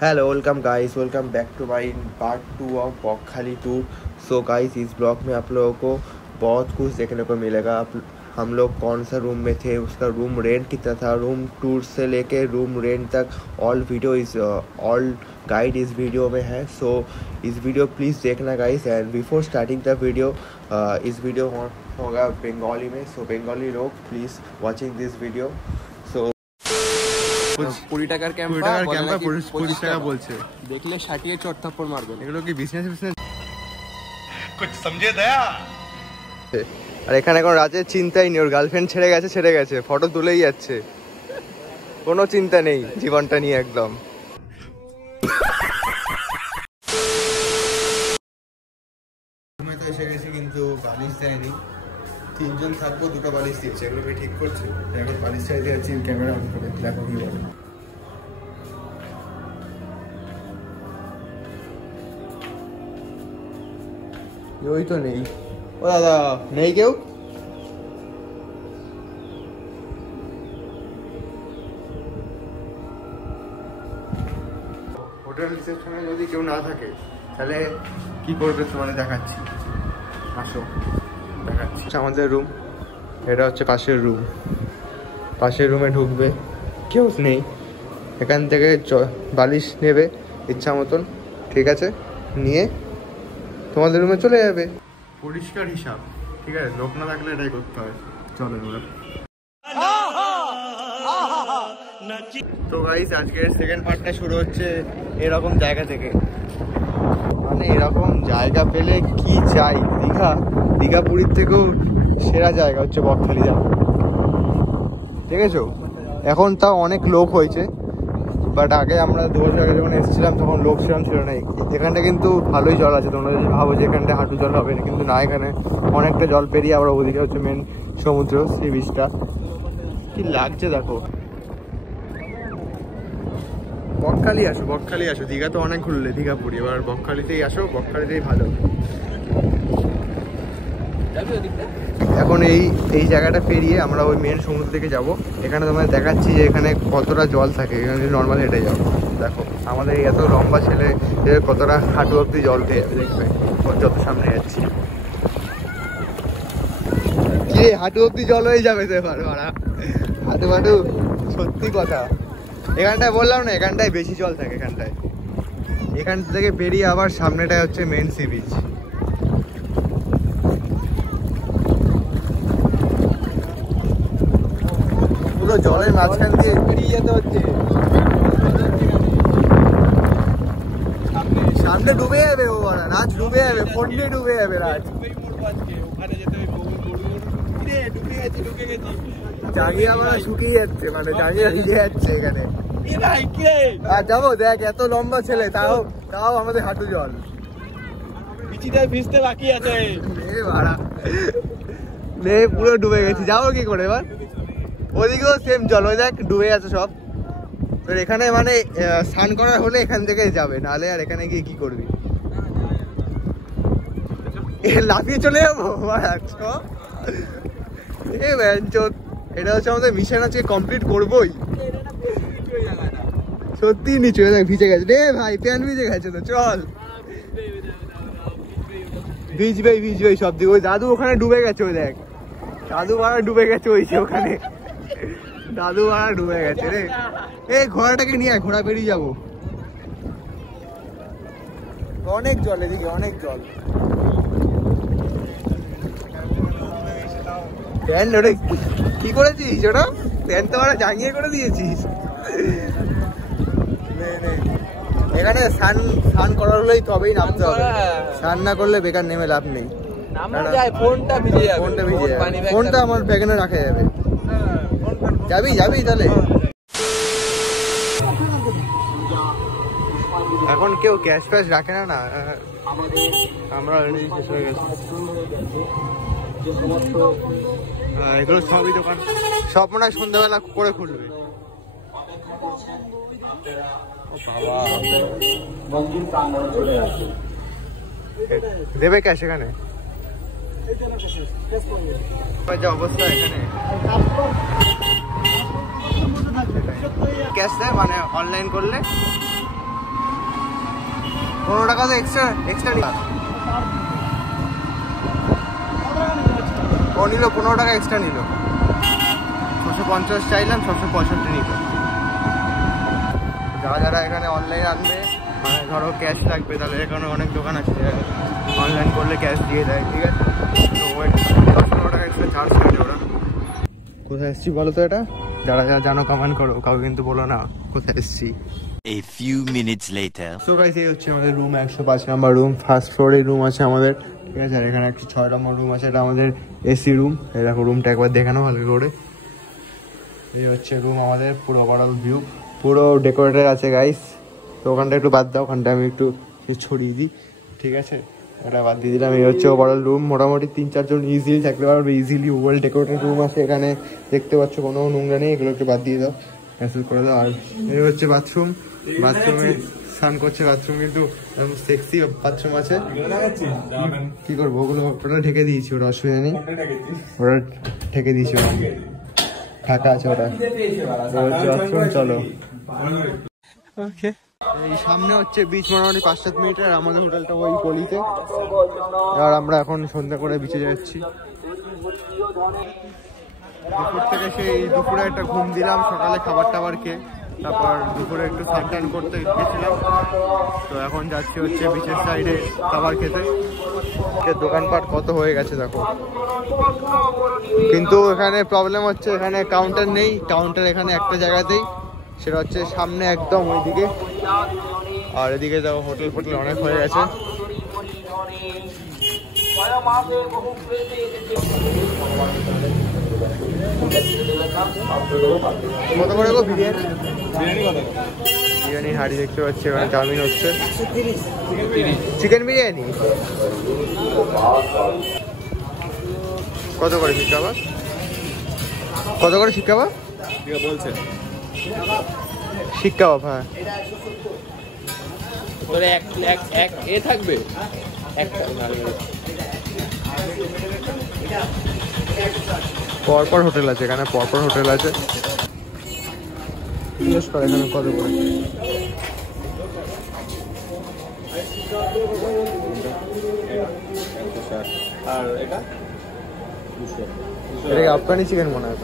Hello welcome guys, welcome back to my part 2 of Bakkhali tour. So guys, इस blog में आप लोगों को बहुत कुछ देखने को मिलेगा। हम लोग कौन सा रूम में थे, उसका रूम रेंट कितना था, रूम टूर से लेके रूम रेंट तक ऑल गाइड इस वीडियो में है। सो इस वीडियो प्लीज़ देखना guys. And before starting the video, इस वीडियो होगा बंगाली में। सो बंगाली लोग प्लीज़ वॉचिंग दिस वीडियो। सो 20 টাকার ক্যাম্পা 20 টাকা বলছে, দেখলে 60 চট থাপ্পড় মারবেন। এগুলো কি বিজনেস कुछ समझे दया। আর এখানে কোনো রাজের চিন্তাই নেই, ওর গার্লফ্রেন্ড ছেড়ে গেছে ফটো তুলেই যাচ্ছে, কোনো চিন্তা নেই জীবনটা নিয়ে একদম। রুমে তো এসে গেছি কিন্তু বালিশ দেয়নি। 3 জন থাকবো, 2টা বালিশ দিয়েছে, এগুলোকে ঠিক করছে। এখন বালিশ চাইতে যাচ্ছি, ক্যামেরা অন করে দেখো কি বলে। ওই তো নেই। ও দাদা, নেই কেউ? হোটেল রিসেপশনে যদি কেউ না থাকে তাহলে কি করবে তোমাদের দেখাচ্ছি, আসো দেখাচ্ছি। আমাদের রুম এটা হচ্ছে পাশের রুম। পাশের রুমে ঢুকবে, কেউ নেই। এখান থেকে বালিশ নেবে ইচ্ছা মতন, ঠিক আছে, নিয়ে তোমাদের রুমে চলে যাবে। পরিষ্কার হিসাব, ঠিক আছে, লোক না থাকলে এটাই করতে হয়। চলো এবার। তো গাইস, আজকের সেকেন্ড পার্টটা শুরু হচ্ছে এরকম জায়গা থেকে। মানে এরকম জায়গা পেলে কি চাই। দীঘা পুরীর থেকেও সেরা জায়গা হচ্ছে বকখালি, যাও দেখেছো। এখন তাও অনেক লোক হয়েছে, বাট আগে আমরা 2 বছর আগে যখন এসেছিলাম তখন লোক সেরকম ছিল না। এখানটা কিন্তু ভালোই জল আছে। তোমরা যদি ভাবো যে এখানটা হাঁটু জল হবে না, কিন্তু না, এখানে অনেকটা জল পেরিয়ে আবার ওদিকে হচ্ছে মেন সমুদ্র, সি বিচটা। কি লাগছে দেখো। বকখালি আসো। দীঘা তো অনেক ঘুরলে, দীঘা পুরী, এবার বকখালিতেই আসো, বকখালিতেই ভালো। এখন এই জায়গাটা পেরিয়ে আমরা ওই মেন সমুদ্র থেকে যাব। এখানে তোমাদের দেখাচ্ছি যে এখানে কতটা জল থাকে। এখানে নর্মাল হেঁটে যাও, দেখো আমাদের এত লম্বা ছেলে কতটা হাঁটু অব্দি জল পেয়ে যাবে, দেখবে যত সামনে যাচ্ছি। কি হাঁটু অব্দি জল হয়ে যাবে তো এবার ভাড়া, হাঁটু সত্যি কথা। এখানটায় বললাম না, এখানটায় বেশি জল থাকে। এখান থেকে বেরিয়ে আবার সামনেটায় হচ্ছে মেন সি বিচ। পুরো জলের মাঝখান দিয়ে বেরিয়ে যেতে হচ্ছে। সামনে ডুবে যাবে, ও রাজ ডুবে যাবে, ফোন দিয়ে ডুবে যাবে রাজ। জাঙ্গিয়া শুকিয়ে যাচ্ছে, মানে জাঙ্গিয়া ভিজে যাচ্ছে এখানে। যাবো, দেখ এত লম্বা ছেলে, তাও আমাদের হাঁটু জল, ভিজতে বাকি আছে। পুরো ডুবে গেছি, যাবো কি করে এবার? ওদিকেও সেম জল, ওই দেখ ডুবে আছে সব। তো এখানে মানে স্নান করার হলে এখান থেকে যাবে, নাহলে আর এখানে গিয়ে কি করবি? লাফিয়ে চলে যাবো। এটা হচ্ছে আমাদের মিশন, আজকে কমপ্লিট করবোই। সত্যি নিচু, দেখ ভিজে গেছে রে ভাই, প্যান্ট ভিজে গেছে তো। চল, ভিজবেই সব দিকে। ওই দাদু ওখানে ডুবে গেছে, ওই দেখ দাদু ভাড়া ডুবে গেছে, ওই যে ওখানে দাদু ভাড়া ডুবে গেছে রে। এই ঘোড়াটাকে নিয়ে ঘোড়া পেরিয়ে যাবো। অনেক জল এদিকে, অনেক জল। প্যান্ট ওটা কি করেছিস? ওটা প্যান্ট তো ওরা জাঙ্গিয়ে করে দিয়েছিস। এখানে স্নান করার হলেই তবেই নামতে হবে, স্নান না করলে বেকার নেমে লাভ নেই। ফোনটা আমার ব্যাগে রাখা যাবে। যাবি তাহলে? এখন কেউ ক্যাশ ফ্যাশ রাখে না। আমরা অলরেডি শেষ হয়ে গেছি। এগুলো সবই দোকান, সব মনে হয় সন্ধ্যাবেলা করে খুলবে। দেবে ক্যাশ এখানে? যা অবস্থা এখানে, ক্যাশ দেয় মানে অনলাইন করলে 15 টাকা তো এক্সট্রা নিল। ও নিল 15 টাকা এক্সট্রা নিল। 650 চাইলাম, 665 নিল। যারা এখানে অনলাইন আনবে, মানে ধরো ক্যাশ লাগবে, তাহলে এখানে অনেক দোকান আছে অনলাইন করলে ক্যাশ দিয়ে দেয়, ঠিক আছে। তো ওই 10-15 টাকা এক্সট্রা চার্জ কাটে ওরা। কোথায় এসছি বলো তো? এটা যারা জানো কমেন্ট করো, কাউকে কিন্তু বলো না কোথায় এসছি। A few minutes later. So guys, এই হচ্ছে আমাদের রুম, 105 নাম্বার রুম, ফার্স্ট ফ্লোরে রুম আছে আমাদের, ঠিক আছে। আর এখানে একটা 6 নম্বর রুম আছে, এটা আমাদের এসি রুম। এই দেখো রুমটা একবার দেখে নাও ভালো করে। এই হচ্ছে রুম আমাদের, পুরো ওভারঅল ভিউ, পুরো ডেকোরেটেড আছে গাইস। তো ওখানটা একটু বাদ দাও, ওখানটা আমি একটু ছড়িয়ে দিই, ঠিক আছে। এটা বাদ দিয়ে দিলাম। এই হচ্ছে ওভারঅল রুম, মোটামুটি 3-4 জন ইজিলি থাকতে পারবে, ইজিলি ওয়েল ডেকোরেটেড রুম আছে এখানে। দেখতে পাচ্ছ কোনো নোংরা নেই, এগুলো একটু বাদ দিয়ে দাও, ক্যান্সেল করে দাও। আর এই হচ্ছে বাথরুম, বাথরুমে স্নান করছে, বাথরুম কিন্তু সেক্সি বাথরুম আছে। কি করবো, ওগুলো ওটা ঢেকে দিয়েছি, ওটা অসুবিধা নেই, ওটা ঢেকে দিয়েছি, ওটা ফাঁকা আছে ওটা। বাথরুম, চলো। ওকে, এই সামনে হচ্ছে বিচ, মোটামুটি 5-7 মিনিটের। আমাদের হোটেলটা ওই গলিতে। আর আমরা এখন সন্ধ্যা করে বিচে যাচ্ছি। দুপুর থেকে সেই দুপুরে একটা ঘুম দিলাম, সকালে খাবার টাবার খেয়ে, তারপর দুপুরে একটু স্নান করতে গেছিলাম। তো এখন যাচ্ছি হচ্ছে বিচের সাইডে খাবার খেতে। দোকানপাট কত হয়ে গেছে দেখো, কিন্তু এখানে প্রবলেম হচ্ছে এখানে কাউন্টার নেই। কাউন্টার এখানে একটা জায়গাতেই, সেটা হচ্ছে সামনে একদম ওইদিকে। আর এদিকে দেখো হোটেল ফোটেল অনেক হয়ে গেছে। কত করে গো বিরিয়ানি? বিরিয়ানি হাঁড়ি দেখতে পাচ্ছি, এখানে চাউমিন হচ্ছে, চিকেন বিরিয়ানি। কত করে শিক কাবাব? কত করে শিক কাবাব বলছে? শিক কাবাব, হ্যাঁ। এ থাকবে পরপর হোটেল আছে এখানে, পরপর হোটেল আছে। জিজ্ঞেস করে এখানে কত করে। আর এটা আফগানি চিকেন মনে হয়।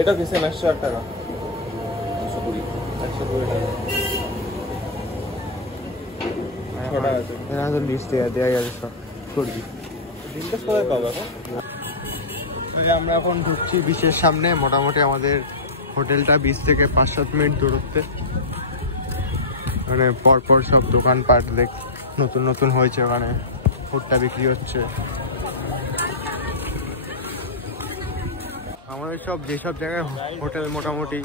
এটা কি সেম 108 টাকা, 120 টাকা লিস্ট দেওয়া যাবে সব করবি। আমরা এখন ঢুকছি বিচের সামনে। মোটামুটি আমাদের হোটেলটা বিচ থেকে 5-7 মিনিট দূরত্বে। মানে পরপর সব দোকানপাট নতুন নতুন হয়েছে, ওখানে ফুডটা বিক্রি হচ্ছে। আমাদের সব যেসব জায়গায় হোটেল মোটামুটি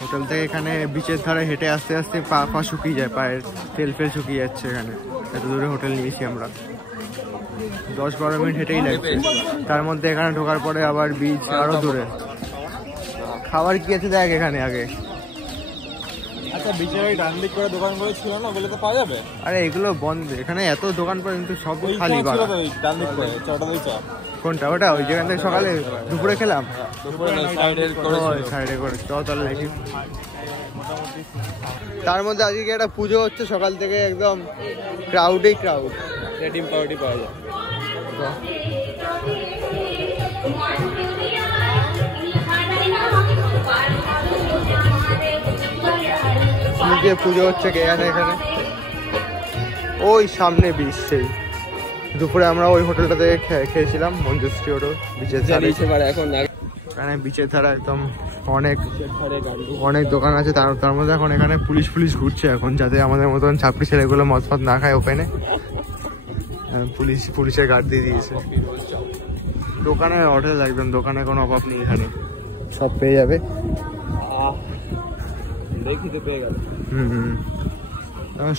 হোটেল থেকে এখানে বিচের ধারে হেঁটে আস্তে আস্তে পা শুকিয়ে যায়, পায়ের তেল ফেল শুকিয়ে যাচ্ছে। এখানে এত দূরে হোটেল নিয়েছি আমরা, 10-12 মিনিট হেঁটেই লাগছে। তার মধ্যে এখানে ঢোকার পরে আবার বিচ আরো দূরে। খাবার কি আছে দেখ এখানে আগে। আচ্ছা, বিচের ওই ডান দিক করে দোকানগুলো ছিল না, বলে তো পাওয়া যাবে? আরে এগুলো বন্ধ, এখানে এত দোকান পড়ে কিন্তু সব খালি। ডান দিক করে কোনটা? ওটা ওই যেখান থেকে সকালে দুপুরে খেলাম, সাইডে করে। চল তাহলে দেখি। তার মধ্যে আজকে একটা পুজো হচ্ছে, সকাল থেকে একদম ক্রাউডই ক্রাউড। ডিম পাউডার পাওয়া যায়। পুজো হচ্ছে কে জানে এখানে। ওই সামনে বিচ, সেই দুপুরে আমরা ওই হোটেলটা থেকে খেয়েছিলাম, মঞ্জুশ্রী ওটো বিচের ধারে। এখানে বিচের ধারে একদম অনেক দোকান আছে। তার মধ্যে এখন এখানে পুলিশ ঘুরছে এখন, যাতে আমাদের মতন ছাপড়ি ছেলেগুলো মদ ফদ না খায়। ওখানে পুলিশের গার্ড দিয়ে দিয়েছে। দোকানে হোটেল একদম, দোকানে কোনো অভাব নেই, এখানে সব পেয়ে যাবে।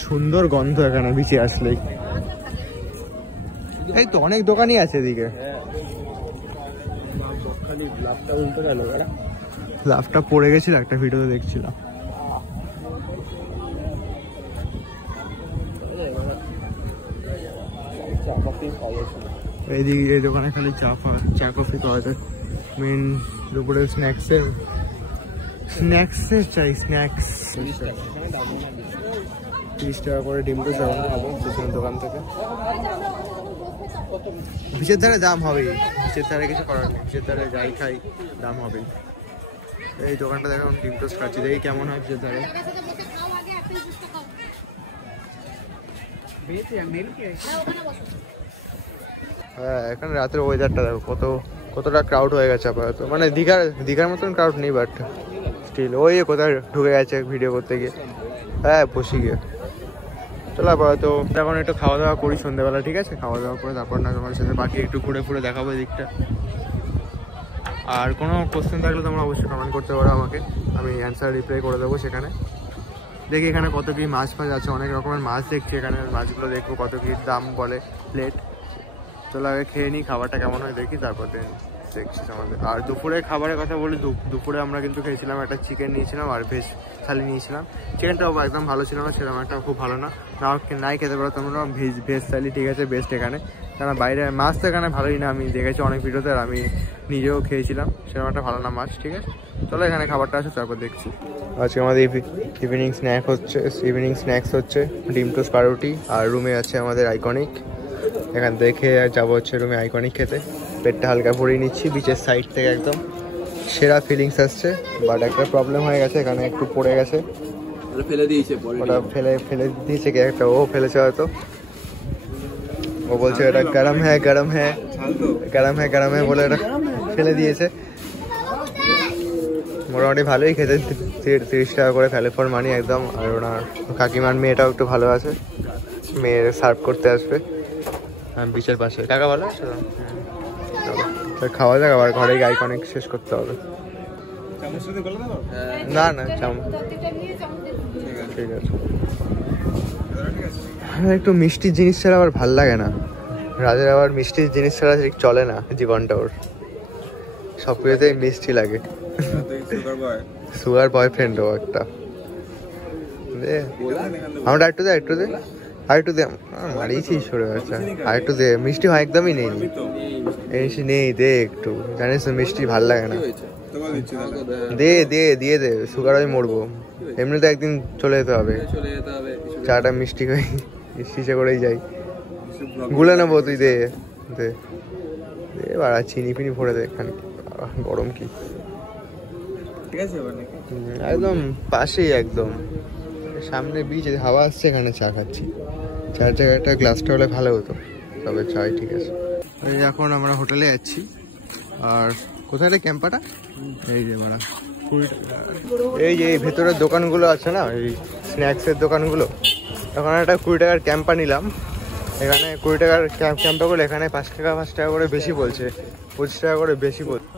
সুন্দর গন্ধ এখানে বিচে আসলেই। এই তো অনেক দোকানই আছে এদিকে। লাভটা পড়ে গেছিল একটা ভিডিওতে দেখছিলাম। এইদিকে এই দোকানে খালি চা কফি পাওয়া যায়। মেন দুপুরে স্ন্যাক্সের স্ন্যাক্সের চাই, স্ন্যাক্স। 30 টাকা করে ডিম টোস্ট খাবো পেছনের দোকান থেকে। বিচের ধারে দাম হবে, বিচের ধারে কিছু করার নেই, বিচের ধারে যাই খাই দাম হবে। এই দোকানটা দেখো ডিম টোস্ট খাচ্ছি, দেখি কেমন হয় বিচের ধারে। হ্যাঁ, এখানে রাতের ওয়েদারটা দেখো কতটা ক্রাউড হয়ে গেছে আপাতত। মানে দীঘার মতন ক্রাউড নেই, বাট স্টিল ওই কোথায় ঢুকে গেছে ভিডিও করতে গিয়ে। হ্যাঁ, বসি গিয়ে চলো আপাতত এখন একটু খাওয়া দাওয়া করি সন্ধ্যেবেলা, ঠিক আছে? খাওয়া দাওয়া করে তারপর না তোমার সাথে বাকি একটু ঘুরে ফুরে দেখাবো দিকটা। আর কোনো কোশ্চেন থাকলে তোমরা অবশ্যই কমেন্ট করতে পারো আমাকে, আমি অ্যান্সার রিপ্লাই করে দেবো সেখানে। দেখি এখানে কত কি মাছ ফাছ আছে, অনেক রকমের মাছ দেখছি এখানে, মাছগুলো দেখবো কত কি দাম বলে প্লেট। চলো আগে খেয়ে নিই, খাবারটা কেমন হয় দেখি, তারপর দেখছি আমাদের। আর দুপুরে খাবারের কথা বলি, দুপুরে আমরা কিন্তু খেয়েছিলাম একটা চিকেন নিয়েছিলাম আর ভেজ থালি নিয়েছিলাম। চিকেনটাও একদম ভালো ছিল না, সেরকম একটা খুব ভালো না, নাই খেতে পারো তোমরা ভেজ থালি, ঠিক আছে বেস্ট এখানে। কারণ বাইরে মাছ তো এখানে ভালোই না, আমি দেখেছি অনেক ভিডিওতে, আর আমি নিজেও খেয়েছিলাম, সেরকম একটা ভালো না মাছ, ঠিক আছে? চলো এখানে খাবারটা আছে তারপর দেখছি। আজকে আমাদের ইভিনিং স্ন্যাক্স হচ্ছে ডিম টোস্ট পাউরুটি, আর রুমে আছে আমাদের আইকনিক। এখান থেকে খেয়ে যাবো হচ্ছে রুমে আইকনিক খেতে। পেটটা হালকা ভরিয়ে নিচ্ছি, বিচের সাইড থেকে একদম সেরা ফিলিংস আসছে। বাট একটা প্রবলেম হয়ে গেছে, এখানে একটু পড়ে গেছে, ওটা ফেলে দিয়েছে কে একটা, ও ফেলেছে হয়তো। ও বলছে এটা গরম হ্যাঁ বলে এটা ফেলে দিয়েছে। মোটামুটি ভালোই খেতে, 30 টাকা করে ফেলে ফর মানি একদম। আর ওনার কাকিমার মেয়েটাও একটু ভালো আছে, মেয়ের সার্ভ করতে আসবে বিচের পাশে। টাকা ভালো আছে, খাওয়া যাক, আবার ঘরে গাইক অনেক শেষ করতে হবে। না ঠিক আছে। একটু মিষ্টির জিনিস ছাড়া আবার ভাল লাগে না, রাজের আবার মিষ্টির জিনিস ছাড়া চলে না জীবনটা, ওর সব কিছুতেই মিষ্টি লাগে। সুগার বয়ফ্রেন্ড ও একটা। আমরা একটু দে মারিয়েছি সরে গেছে, আর একটু দে, মিষ্টি হয় একদমই নেই দে একটু, জানিস তো মিষ্টি ভাল লাগে না, দিয়ে দে, সুগার আমি মরবো। এমনিতে একদিন চলে যেতে হবে, চাটা মিষ্টি খাই, মিষ্টি করেই যাই, গুলে নেবো, তুই দে বাড়া, চিনি ফিনি ভরে দে এখানে, গরম কি একদম পাশেই, একদম সামনে বিচ, হাওয়া আসছে, এখানে চা খাচ্ছি। চার জায়গাটা গ্লাসটা হলে ভালো হতো, তবে চাই, ঠিক আছে। এই এখন আমরা হোটেলে যাচ্ছি। আর কোথায় রে ক্যাম্পাটা? এই যে মানে এই যে এই ভেতরের দোকানগুলো আছে না, এই স্ন্যাক্সের দোকানগুলো, এখন একটা 20 টাকার ক্যাম্পা নিলাম। এখানে 20 টাকার ক্যাম্পা করলে এখানে 5 টাকা করে বেশি বলছে, 25 টাকা করে বেশি বলছে।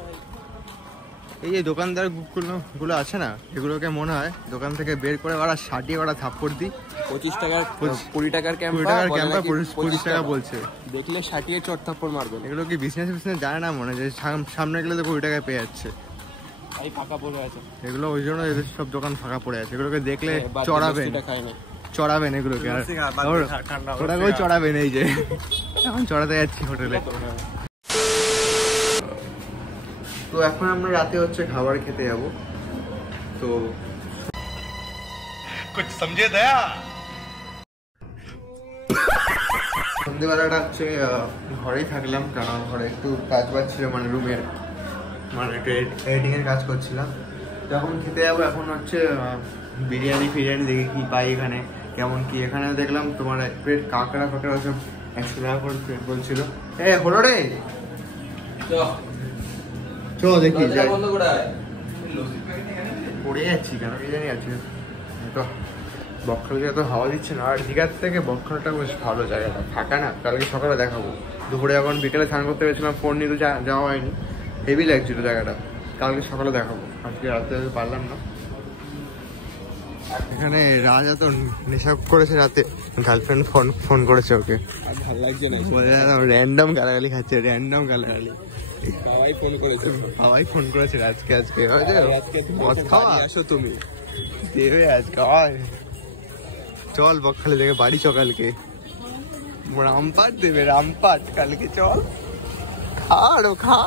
এই যে দোকানদারগুলো আছে না, এগুলোকে মনে হয় দোকান থেকে বের করে ওরা 60 ওরা থাপ্পড় দিই। 20 টাকার ক্যাম্পা 20 টাকা বলছে, দেখলে 60 চট থাপ্পড় মারবেন। এগুলো কি বিজনেস জানে না মনে, যে সামনে গেলে তো 20 টাকায় পেয়ে যাচ্ছে। ফাঁকা পড়ে আছে এগুলো, ওই জন্য এদের সব দোকান ফাঁকা পড়ে আছে। এগুলোকে দেখলে চড়াবেন এগুলোকে, আর ওটাকেও চড়াবেন। এই যে এখন চড়াতে যাচ্ছি হোটেলে। তো এখন আমরা রাতে হচ্ছে খাবার খেতে যাবো। তো সমঝে দয়া, সন্ধ্যেবেলাটা হচ্ছে ঘরেই থাকলাম, কারণ ঘরে একটু কাজ বাজ ছিল, মানে রুমের, মানে একটু এডিটিং এর কাজ করছিলাম। যখন খেতে যাবো এখন হচ্ছে বিরিয়ানি দেখি কি পাই এখানে, কেমন কি। এখানে দেখলাম তোমার প্লেট কাঁকড়া সব 100 টাকা করে প্লেট বলছিল। হলো রে, চ দেখি পড়ে যাচ্ছি কেন কি জানি আছে তো। বকখালি এত হাওয়া দিচ্ছে না, আর দীঘার থেকে বকখালিটা বেশ ভালো জায়গাটা, ফাঁকা না। কালকে সকালে দেখাবো, দুপুরে যখন বিকেলে স্নান করতে গেছিলাম, ফোন নিয়ে তো যাওয়া হয়নি, হেভি লাগছিল জায়গাটা। কালকে সকালে দেখাবো, আজকে রাতে পারলাম না। এখানে রাজা তো নেশা করেছে রাতে, গার্লফ্রেন্ড ফোন করেছে ওকে, ভালো লাগছে না, র্যান্ডম গালাগালি খাচ্ছে, র্যান্ডম গালাগালি। বাবাই ফোন করেছে আজকে আসো তুমি, আজকে চল বকখালি থেকে বাড়ি সকালকে রামপাট দেবে, রামপাট কালকে চল, খা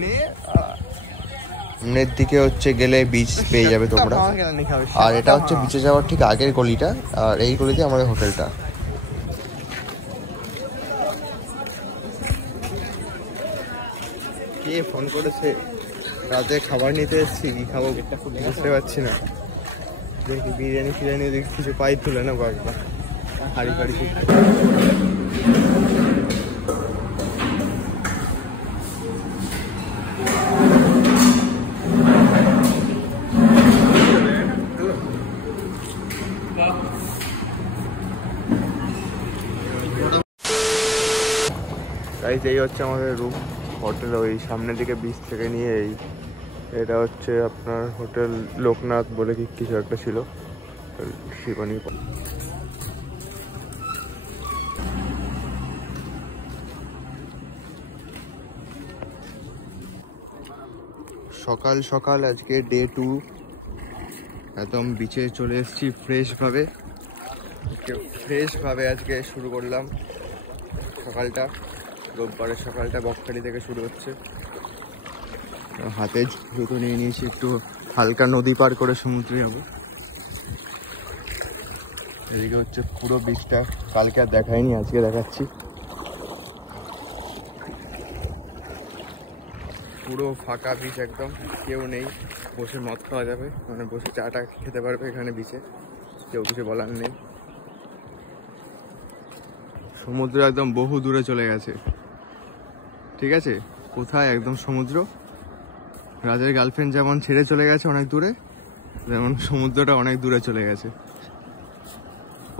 নে সামনের দিকে হচ্ছে গেলে বিচ পেয়ে যাবে তোমরা। আর এটা হচ্ছে বিচে যাওয়ার ঠিক আগের গলিটা, আর এই গলিতে আমাদের হোটেলটা। কে ফোন করেছে? রাতে খাবার নিতে এসেছি, কি খাবো বুঝতে পারছি না। দেখি বিরিয়ানি ফিরিয়ানি দেখি কিছু পাই তুলে না বাড়িটা হাড়ি ফাড়ি। গাইস এই হচ্ছে আমাদের রুম হোটেল, ওই সামনের দিকে বিচ থেকে নিয়ে এটা হচ্ছে আপনার হোটেল লোকনাথ বলে কি কিছু একটা ছিল শিবানী। সকাল সকাল আজকে ডে 2, একদম বিচে চলে এসেছি ফ্রেশভাবে আজকে শুরু করলাম সকালটা। রোববারের সকালটা বকখালি থেকে শুরু হচ্ছে। হাতে জুতো নিয়ে নিয়েছি, একটু হালকা নদী পার করে সমুদ্রে যাবো। এদিকে হচ্ছে পুরো বিচটা, কালকে আর দেখাইনি আজকে দেখাচ্ছি। পুরো ফাঁকা বিচ, একদম কেউ নেই, বসে মদ খাওয়া যাবে, মানে বসে চাটা খেতে পারবে এখানে বিচে, কেউ কিছু বলার নেই। সমুদ্র একদম বহু দূরে চলে গেছে, ঠিক আছে? কোথায় একদম সমুদ্র, রাজের গার্লফ্রেন্ড যেমন ছেড়ে চলে গেছে অনেক দূরে, যেমন সমুদ্রটা অনেক দূরে চলে গেছে,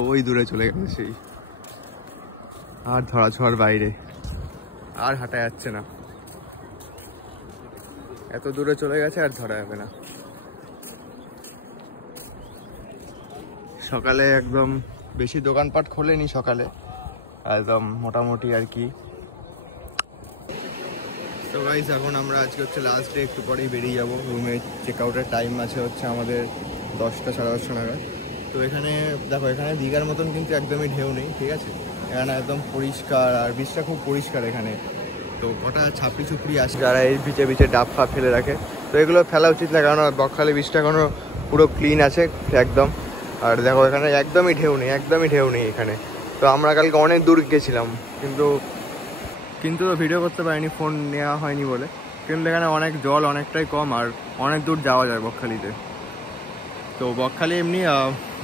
ওই দূরে চলে গেছে সেই। আর ধরা ছোঁয়ার বাইরে, আর হাঁটা যাচ্ছে না, এত দূরে চলে গেছে, আর ধরা যাবে না। সকালে একদম বেশি দোকানপাট খোলেনি সকালে, একদম মোটামুটি আর কি। তো গাইস এখন আমরা আজকে হচ্ছে লাস্ট ডে, একটু পরেই বেরিয়ে যাবো। রুমে চেক আউটের টাইম আছে হচ্ছে আমাদের 10টা সাড়ে 10টা নাগাদ। তো এখানে দেখো, এখানে দীঘার মতন কিন্তু একদমই ঢেউ নেই, ঠিক আছে? এখানে একদম পরিষ্কার, আর বিচটা খুব পরিষ্কার এখানে। তো কটা ছাপড়ি চুপড়ি আসে যারা এই বিচে ডাব ফা ফেলে রাখে, তো এগুলো ফেলা উচিত না, কারণ বকখালি বিচটা এখনো পুরো ক্লিন আছে একদম। আর দেখো এখানে একদমই ঢেউ নেই এখানে। তো আমরা কালকে অনেক দূর গেছিলাম, কিন্তু ভিডিও করতে পারিনি, ফোন নেওয়া হয়নি বলে। কিন্তু এখানে অনেক জল অনেকটাই কম, আর অনেক দূর যাওয়া যায় বকখালিতে। তো বকখালি এমনি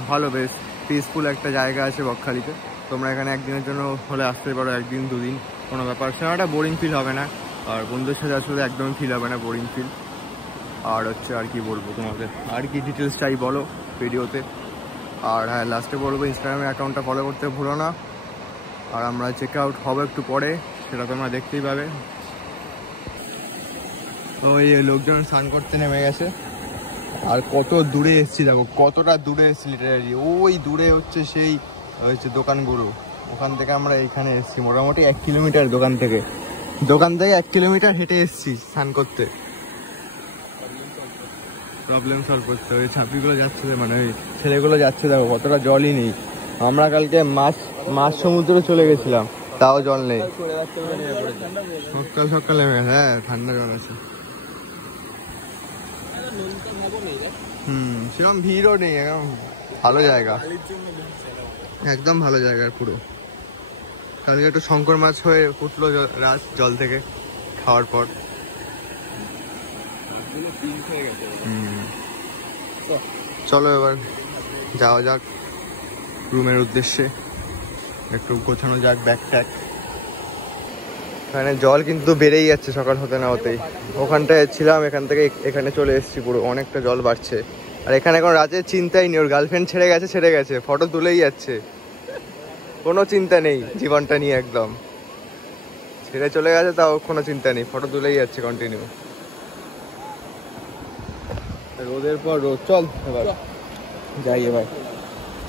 ভালো, বেশ পিসফুল একটা জায়গা আছে বকখালিতে। তোমরা এখানে একদিনের জন্য হলে আসতে পারো, একদিন দুদিন, কোনো ব্যাপার সে একটা বোরিং ফিল হবে না। আর বন্ধুদের সাথে আসলে একদমই ফিল হবে না বোরিং ফিল। আর হচ্ছে আর কি বলবো তোমাদের, আর কি ডিটেলস চাই বলো ভিডিওতে। আর হ্যাঁ, লাস্টে বলবো ইনস্টাগ্রামে অ্যাকাউন্টটা ফলো করতে ভুলো না। আর আমরা চেক আউট হবো একটু পরে, সেটা তোমরা দেখতেই পাবে। তো এই লোকজন স্নান করতে নেমে গেছে। আর কত দূরে এসেছি দেখো, কতটা দূরে এসেছি লিটারালি। ওই দূরে হচ্ছে সেই হচ্ছে দোকানগুলো, ওখান থেকে আমরা এইখানে এসেছি মোটামুটি 1 কিলোমিটার। দোকান থেকে 1 কিলোমিটার হেঁটে এসেছি স্নান করতে, প্রবলেম সলভ করতে। ওই ছাপিগুলো যাচ্ছে, মানে ওই ছেলেগুলো যাচ্ছে, দেখো কতটা জলই নেই। আমরা কালকে মাছ সমুদ্রে চলে গেছিলাম, তাও জল নেই। সকাল নেমে, হ্যাঁ ঠান্ডা জল আছে। সেরকম ভিড়ও নেই, একদম ভালো জায়গা, একদম ভালো জায়গা পুরো। কালকে একটু শঙ্কর মাছ হয়ে উঠলো রাত জল থেকে খাওয়ার পর। চলো এবার যাওয়া যাক রুমের উদ্দেশ্যে, একটু গোছানো যাক ব্যাগ ট্যাগ। এখানে জল কিন্তু বেড়েই যাচ্ছে সকাল হতে না হতেই। ওখানটায় ছিলাম, এখান থেকে এখানে চলে এসেছি, পুরো অনেকটা জল বাড়ছে। আর এখানে এখন রাজের চিন্তাই নেই, ওর গার্লফ্রেন্ড ছেড়ে গেছে, ফটো তুলেই যাচ্ছে, কোনো চিন্তা নেই জীবনটা নিয়ে। একদম ছেড়ে চলে গেছে, তাও কোনো চিন্তা নেই, ফটো তুলেই যাচ্ছে কন্টিনিউ। রোদের পর রোদ। চল এবার যাই, এবার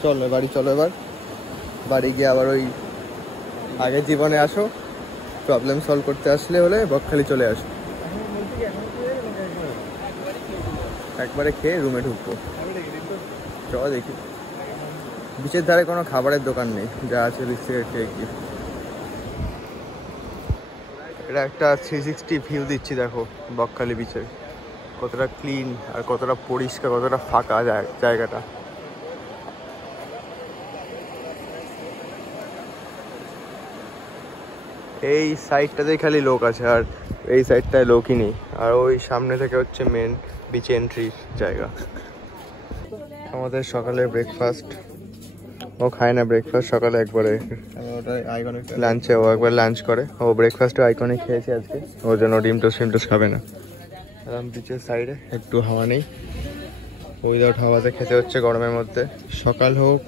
চলো বাড়ি, এবার বাড়ি গিয়ে আবার ওই আগের জীবনে আসো, প্রবলেম সলভ করতে আসলে হলে বকখালি চলে আসো। একবারে খেয়ে রুমে ঢুকবো। চল দেখি, বিচের ধারে কোনো খাবারের দোকান নেই, যা আছে বিচ থেকে খেয়ে কি। এটা একটা 360 ভিউ দিচ্ছি দেখো বকখালি বিচের, কতটা ক্লিন আর কতটা পরিষ্কার, কতটা ফাঁকা জায়গাটা। এই সাইডটাতেই খালি লোক আছে, আর এই সাইডটায় লোকই নেই। আর ওই সামনে থেকে হচ্ছে মেন বিচ এন্ট্রির জায়গা। আমাদের সকালে ব্রেকফাস্ট, ও খায় না ব্রেকফাস্ট, সকালে একবারে লাঞ্চে ও একবার লাঞ্চ করে। ও ব্রেকফাস্টও আইকনিক খেয়েছে আজকে, ওর জন্য ডিম টোস্ট খাবে না। আরাম বিচের সাইডে একটু হাওয়া নেই, উইদাউট হাওয়াতে খেতে হচ্ছে গরমের মধ্যে। সকাল হোক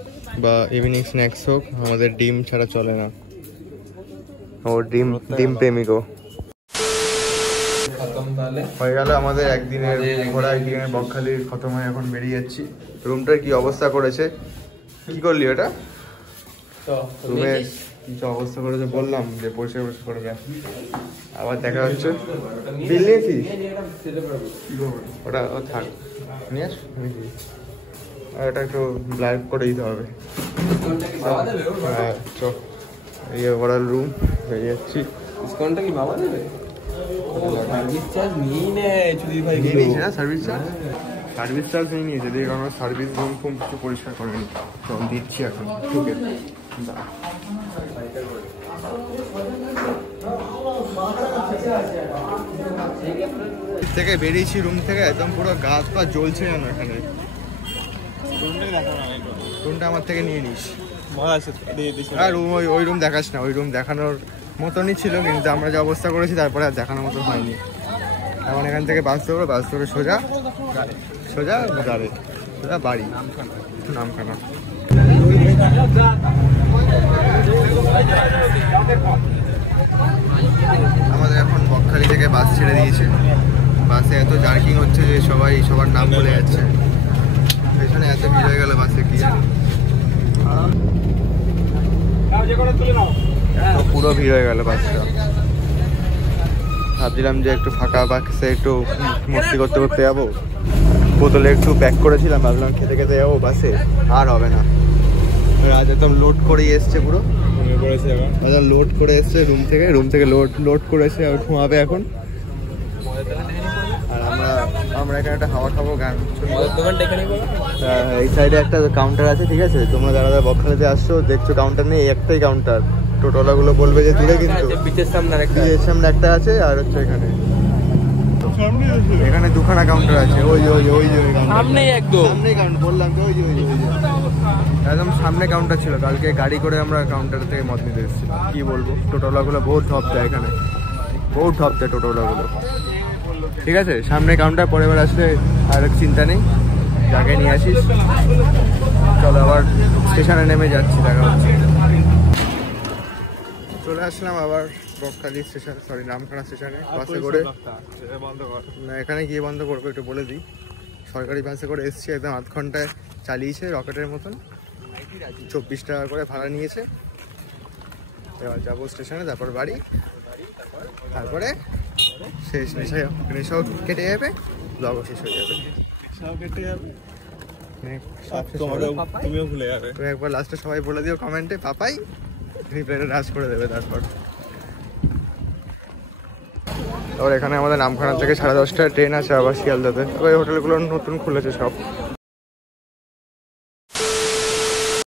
বা ইভিনিং স্ন্যাক্স হোক, আমাদের ডিম ছাড়া চলে না। ও ডিম প্রেমিকও হয়ে গেল। আমাদের একদিনের ঘোরা, একদিনের বকখালির খতম হয়ে এখন বেরিয়ে যাচ্ছি। রুমটার কি অবস্থা করেছে, কি করলি ওটা রুমে কি অবস্থা করেছে বললাম যে পরিষ্কার করে গেছে। আবার দেখা হচ্ছে। বিল নিয়েছিস ওটা? ও থাক, নিয়ে আস। আর এটা একটু ব্ল্যাক করে দিতে হবে। হ্যাঁ চ, এই ওভারঅল রুম বেরিয়ে যাচ্ছি। ডিসকাউন্টটা কি বাবা দেবে? সার্ভিস চার্জ নিয়ে নিয়েছে না? সার্ভিস চার্জ নিয়ে নিয়েছে, দিয়ে কারণ সার্ভিস রুম খুব কিছু পরিষ্কার করেনি, তো দিচ্ছি এখন। ঠিক আছে, থেকে বেরিয়েছি রুম থেকে, একদম পুরো গাছ পা জ্বলছে যেন এখানে। রুমটা আমার থেকে নিয়ে নিস। আর ওই রুম দেখাস না, ওই রুম দেখানোর মতনই ছিল, কিন্তু আমরা যে অবস্থা করেছি তারপরে আর দেখানোর মতন হয়নি। এখন এখান থেকে বাস ধরবো, বাস ধরে সোজা গাড়ি, সোজা বাড়ি নামখানা। আমাদের এখন বকখালি থেকে বাস ছেড়ে দিয়েছে। বাসে এত জার্কিং হচ্ছে যে সবাই সবার নাম বলে যাচ্ছে। পেছনে এত ভিড় হয়ে গেল বাসে, কি জানি পুরো ভিড় হয়ে গেল বাসটা। ভাবছিলাম যে একটু ফাঁকা বাসে একটু মস্তি করতে করতে যাবো, বোতলে একটু প্যাক করেছিলাম, ভাবলাম খেতে খেতে যাবো বাসে, আর হবে না। রাজ একদম লোড করেই এসছে, পুরো লোড করে এসছে রুম থেকে লোড করে এসে ঘুমাবে এখন। আর আমরা এখানে একটা হাওয়া খাবো, গান এই সাইডে একটা কাউন্টার আছে। ঠিক আছে, তোমরা যারা বকখালিতে আসছো দেখছো কাউন্টার নেই, একটাই কাউন্টার। টোটোলাগুলো বলবে যে দূরে, কিন্তু বিচের সামনে একটা আছে। আর হচ্ছে এখানে দুখানা কাউন্টার আছে। ওই সামনেই কাউন্টার বললাম তো, ওই যে একদম সামনে কাউন্টার ছিল। কালকে গাড়ি করে আমরা কাউন্টার থেকে মদ নিতে এসেছিলাম। কি বলবো, টোটোলাগুলো বহুত ঢপ দেয় এখানে, বহুত ঢপ দেয় টোটোলাগুলো। ঠিক আছে, সামনে কাউন্টার, পরে এবার আসলে আর চিন্তা নেই, যাকে নিয়ে আসিস। চলো আবার স্টেশনে নেমে যাচ্ছি, দেখা হচ্ছে। চলে আসলাম আবার বকখালি স্টেশন, সরি নামখানা স্টেশনে বাসে করে। না এখানে গিয়ে বন্ধ করবো, একটু বলে দিই। সরকারি বাসে করে এসছি, একদম আধ ঘন্টায় চালিয়েছে রকেটের মতন। 24 টাকা করে ভাড়া নিয়েছে। এবার যাবো স্টেশনে, তারপর বাড়ি, তারপরে শেষ নেশাও কেটে যাবে, ব্লগও শেষ হয়ে যাবে। তুমিও ভুলে যাবে। তুমি একবার লাস্টে সবাই বলে দিও কমেন্টে পাপাই, রিপ্লাইটা রাজ করে দেবে। তারপর এখানে আমাদের নামখানা থেকে 10:30টায় ট্রেন আছে আবার শিয়ালদাতে। তবে হোটেলগুলো নতুন খুলেছে সব।